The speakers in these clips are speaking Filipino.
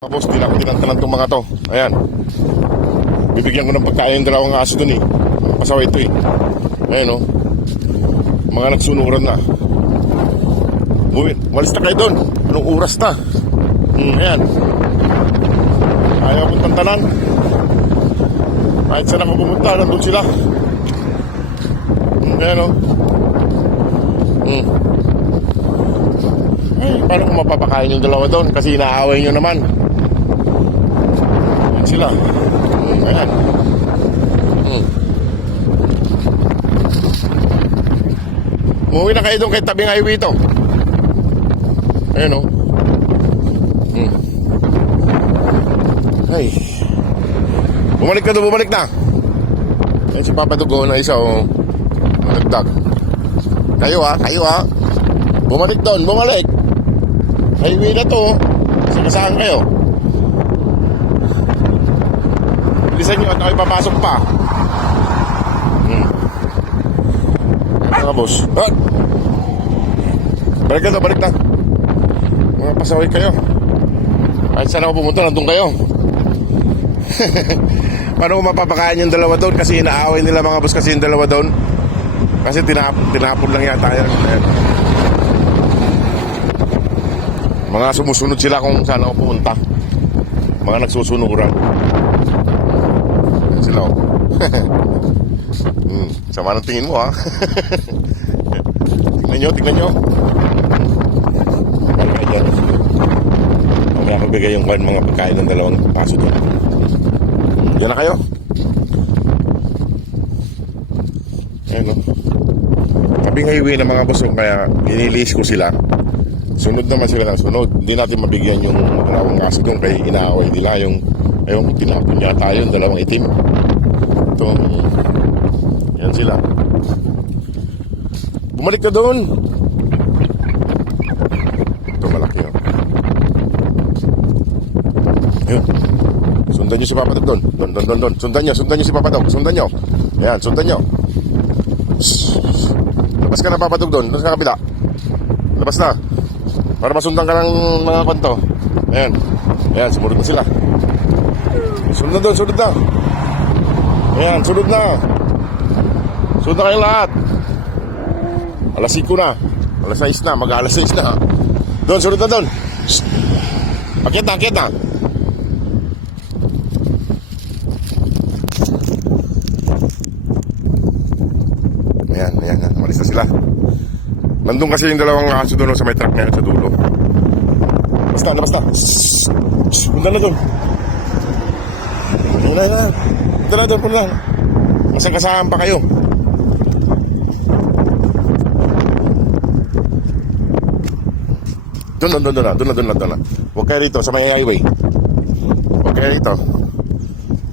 Boss, di na ako tinantanan itong mga to. Ayan. Bibigyan ko ng pagkain yung dalawang aso dun eh. Pasaway ito eh. Ayan o. Mga nagsunuran na. Malis na kayo dun. Anong oras na? Ayan. Ayaw akong tantanan. Kahit saan ako pumunta, nandun sila. Ayan o. Ay, paano kung mapapakain yung dalawa doon? Kasi inaaway nyo naman. Ayan sila. Ayan. Umuwi na kayo doon kay tabing highway ito. Ayan o. Ay. Bumalik na doon, bumalik na. Ayan si Papa Dugo na isa o. Nagdag. Kayo ha. Bumalik doon, bumalik. Highway na to. Saan kayo? Bilisan nyo at ako'y papasok pa. Mga boss. Balik na. Mga pasaway kayo. Kahit saan ako pumunta, nandun kayo. Paano ko mapapakain yung dalawa doon? Kasi inaaway nila mga boss kasi yung dalawa doon. Kasi tinapon lang yata yan. Mga sumusunod sila kung saan ako pumunta. Mga nagsusunuran. Yan sila o. Sama ng tingin mo ha. Tingnan nyo. Mamaya dyan. Mamaya ako bigay yung mga pagkain ng dalawang paso dyan. Diyan na kayo. Ayan o. Tabing highway ng mga boss, kaya inilis ko sila. Sunod naman sila ng sunod. Hindi natin mabigyan yung dalawang aso doon kaya inaaway nila yung ayun, tinapon yata yung dalawang itim. Ito. Yan sila. Bumalik ka doon. Ito malaki yun. Ayun. Sundan nyo si Papa Dog doon. Doon. Sundan nyo si Papa Dog. Sundan nyo. Ayan, sundan nyo. Labas ka na Papa Dog doon. Doon sa kabila. Labas na. Para masundan ka ng mga kanto. Ayan, sumunod na sila. Sunod na. Ayan, sunod na. Sunod na kayong lahat. Alas 5 na. Alas 6 na, mag-alas 6 na. Doon, sunod na doon. Akit na. Ayan, malis na sila. Nandun kasi yung dalawang aso doon sa may truck na yun sa dulo. Basta. Punta na doon. Punta na. Kasang-kasaan pa kayo. Doon na. Huwag kayo rito sa may highway. Huwag kayo rito.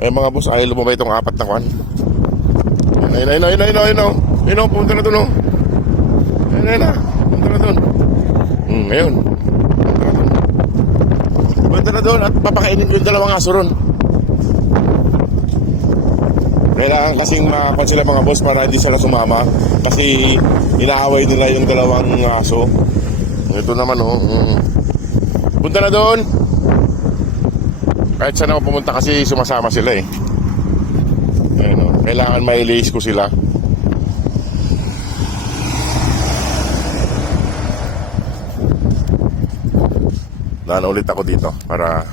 Ay mga boss, ayaw lumabay itong apat na kwan. Ayun, punta na doon. Punta na doon. Ngayon. Punta na doon at papakainin ko yung dalawang aso ron. Kailangan kasing makakon sila mga boss para hindi sila sumama. Kasi inaaway nila yung dalawang aso. Ito naman Punta na doon. Kahit saan ako pumunta kasi sumasama sila eh. Ayun, kailangan mailis ko sila. Daan ulit ako dito para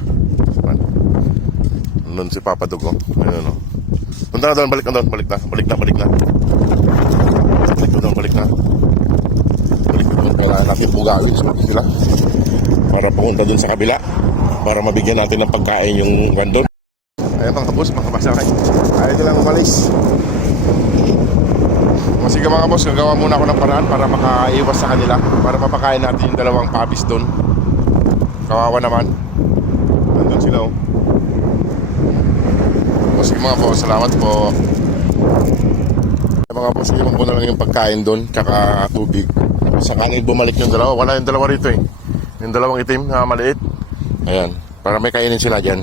nandun si Papa Dugo. Ayun o. Punta na doon, balik na. Balik na. Kailangan natin pugawin sila para pumunta doon sa kabila para mabigyan natin ng pagkain yung gandun. Ayan mga boss, mga pasakay. Ayaw nilang umalis. Sige mga boss, gagawa muna ako ng paraan para makaiwas sa kanila para mapakain natin yung dalawang puppies doon. Kawawa naman. Nandun sila o. Sige mga boss, salamat po. Mga boss, iwan ko na lang yung pagkain doon tsaka tubig. Sakaling bumalik yung dalawa. Wala yung dalawa rito eh. Yung dalawang itim na maliit. Ayan, para may kainin sila dyan.